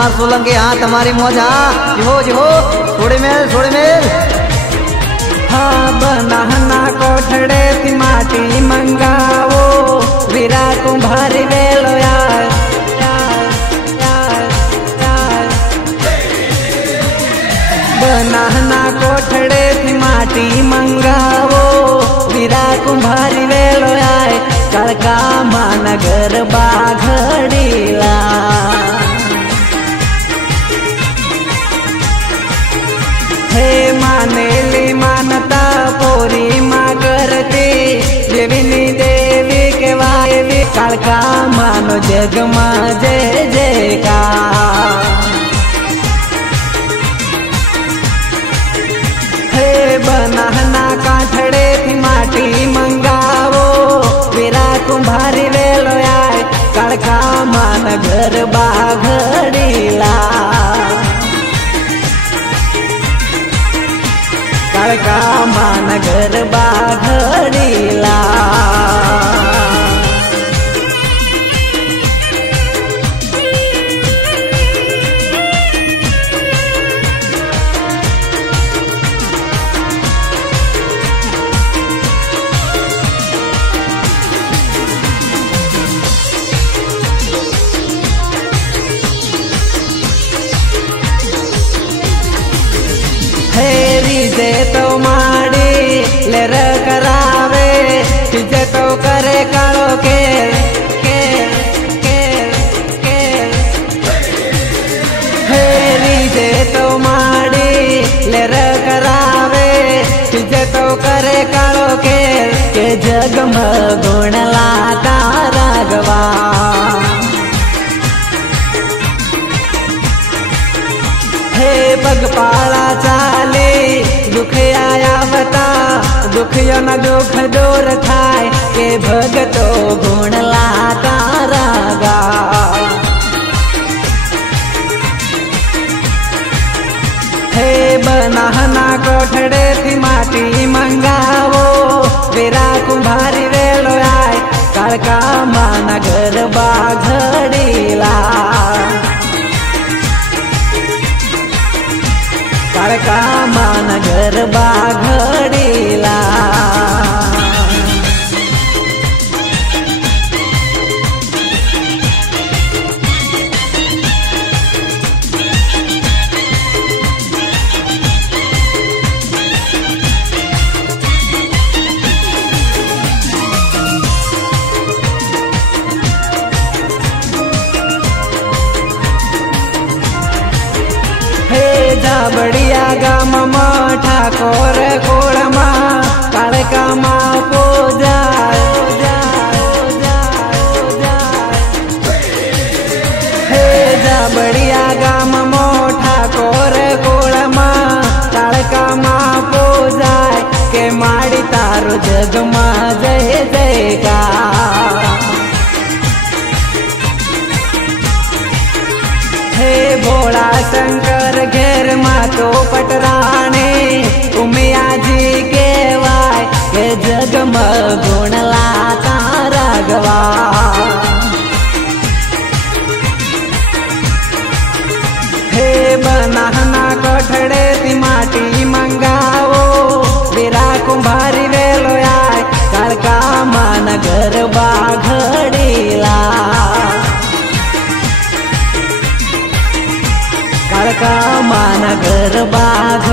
हमार सोलंकी हाँ तुम्हारी मौज हाँ जी हो थोड़ी मेल हाँ बनाना कोठड़े थी माटी मंगावो वीरा कुंभारी वेलो यार बनाना कोठड़े थी माटी मंगावो वीरा कुंभारी वेलो आए कड़का मानगर बाघड़ीला हे मानेली मानता पोरी माँ करती देवीनी देवी के वायवी कड़का मानो जग माँ जय जयकार बनाना काठड़े थी माटी मंगावो वीरा कुंभारी वेलो आए कड़का मान घर बाघड़ीला कड़का मान घर बाघड़ीला जे तो माड़ी लेर करावे जे तो करे कालो के हेरी जे तो माड़ी लेर करावे जे तो करे कालो के जग में गुण लाता रागवा हे पगपाला चाले दुख आया बता दुख यो न दुख दूर थाय के भगतो गुण लाता रागा हे बनाना कोठड़े थी माटी मंगावो वीरा कुंभारी वेलो आए कड़का माना घर बाघड़ीला कड़का मान घर बाघड़ीला बढ़िया गाम ठाकोर कोड़मा कड़का माँ पूजा हे जा बढ़िया गाम ठाकोर कोड़मा कड़का माँ पूजा के माड़ी तारो जग माँ जय जयकार हे भोला शंकर घेर मातो पटराने उमिया जी के वाय के जग में गुण लाता रागवा हे बनाना कोठड़े थी माटी मंगावो वीरा कुंभारी वेलो आए कड़का मान घर बाघड़ीला कड़का मान घर बाघ